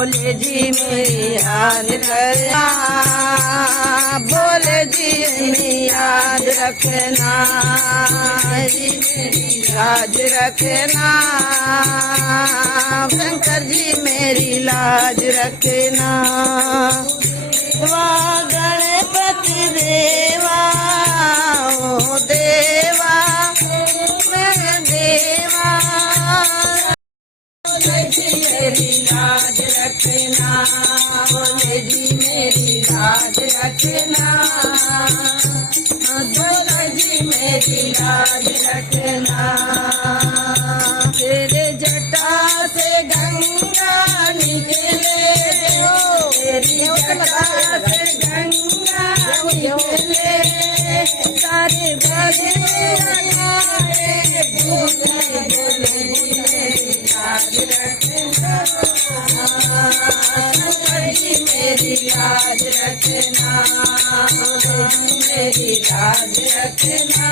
भोले जी मेरी याद रखना, भोले जी मेरी याद रखना, लाज रखना, शंकर जी मेरी लाज रखना। वाह गणपति देवा ओ देवा मैं देवा, भोले जी मेरी लाज रखना, भोले जी मेरी लाज रखना, भोले जी मेरी लाज रखना। तेरे जटा से गंगा निकले हो, तेरी जटा से गंगा निकले, सारे भले भोले जी मेरी लाज रखना, शंकर जी मेरी लाज रखना, भोले जी मेरी लाज रखना।